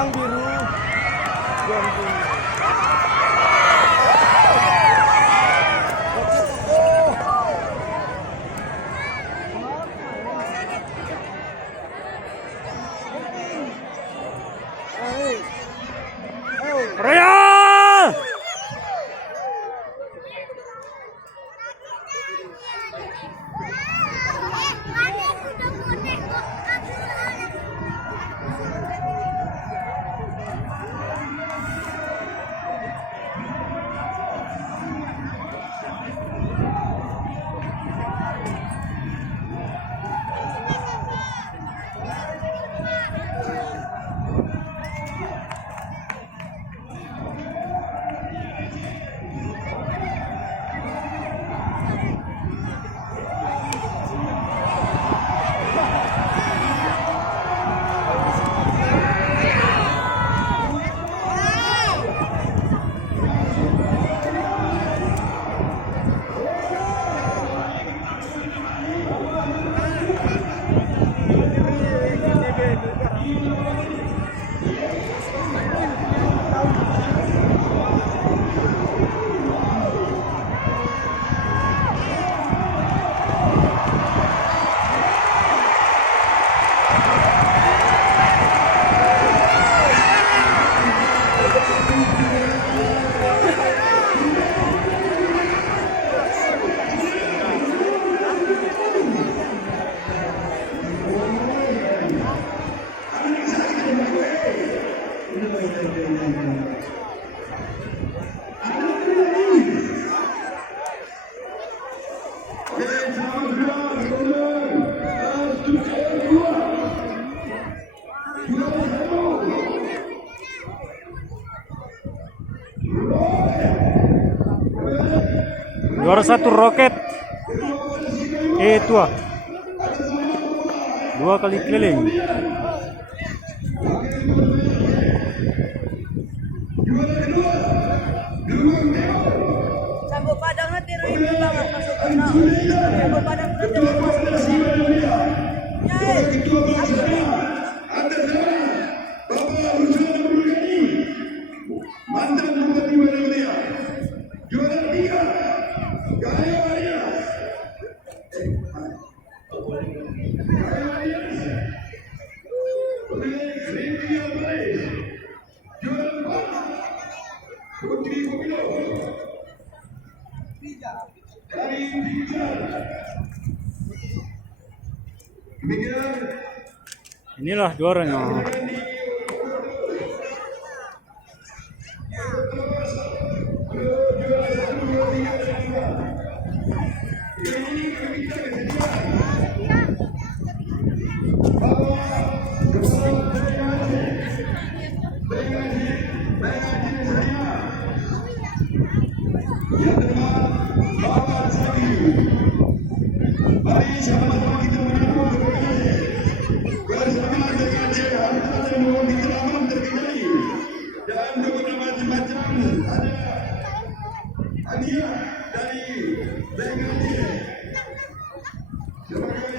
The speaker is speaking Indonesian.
yang biru. Yang biru. Real! Juara satu Roket. Itu 2 kali keliling. Sabuk padang nanti ribu banget masuk ke dalam. Sabuk padang nanti masuk ke dalam. Nyai, mantan bupati Malaysia, juara 3, Gaya Maria, juara 4, Putri Pemilu dari Bijar. Demikian. Inilah juaranya. Mari sama-sama kita menyambut bersama dengan Jihan dan mohon dikeramat terkendali dan beberapa macam ada hadiah dari Bengal sebagai